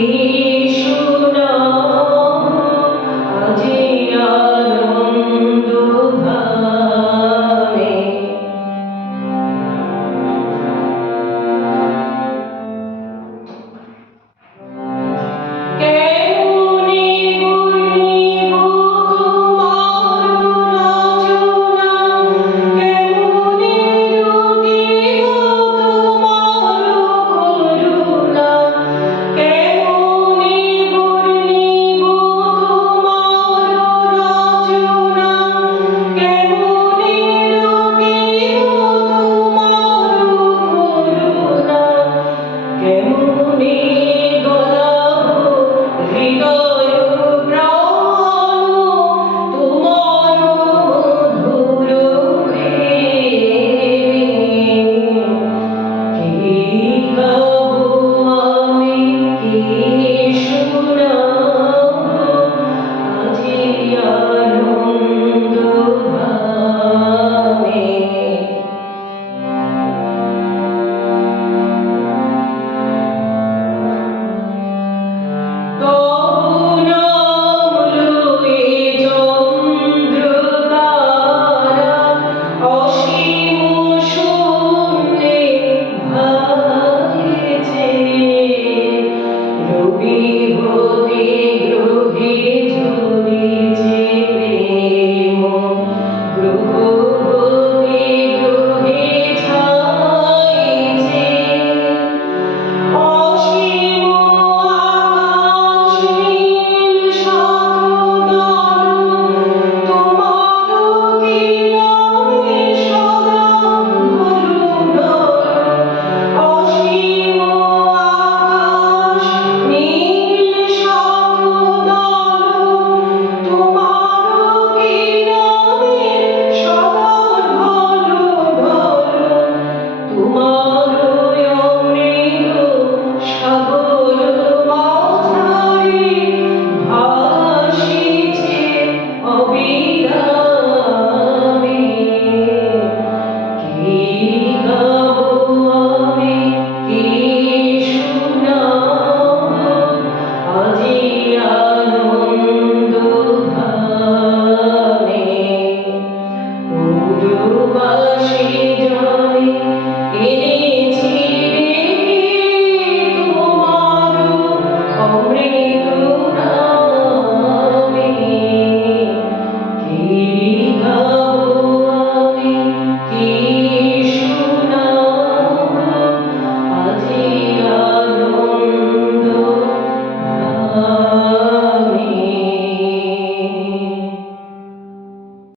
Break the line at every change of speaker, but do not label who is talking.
কি my